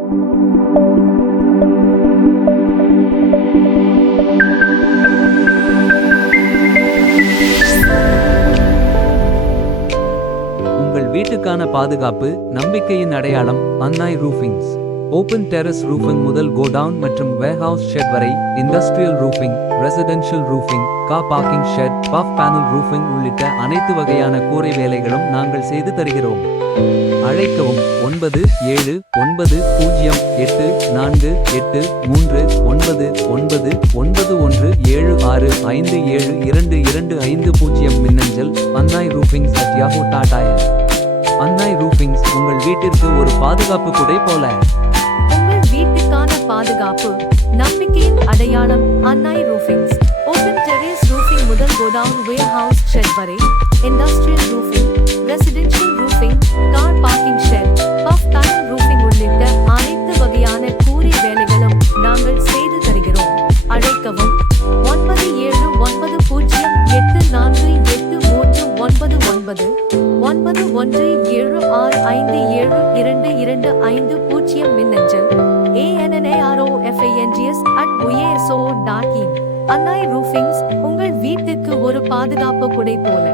உங்கள் வீட்டுக்கான பாதுகாப்பு நம்பிக்கையின் அடையாளம் Annai roofings. Open terrace roofing முதல் கோடவுன் மற்றும் வேர்ஹவுஸ் ஷெட் வரை, industrial roofing, residential roofing, car parking shed, puff panel roofing உள்ளிட்ட அனைத்து வகையான கூரை வேலைகளும் நாங்கள் செய்து தருகிறோம். அழைக்கவும் 97484891765725. மின்னஞ்சல் annairoofings@yahoo.in. அன்னாய் ரூஃபிங்ஸ் உங்கள் வீட்டிற்கு ஒரு பாதுகாப்பு குடை போல. உங்கள் வீட்டுக்கான பாதுகாப்பு நம்பிக்கையின் அடையாளம் Annai roofings. Open terrace roofing முதல் கோடவுன் வேர்ஹவுஸ் ஷெட் வரை, industrial roofing, residential roofing, car parking shed, puff panel roofing உள்ளிட்ட அனைத்து வகையான கூரை வேலைகளும் நாங்கள் செய்து தருகிறோம். அழைக்கவும் 9708084839 9176572225. மின்னஞ்சல் annairoofings@uaso.in. அன்னாய் ரூஃபிங்ஸ் உங்கள் வீட்டுக்கு ஒரு பாதுகாப்பு குடை போல.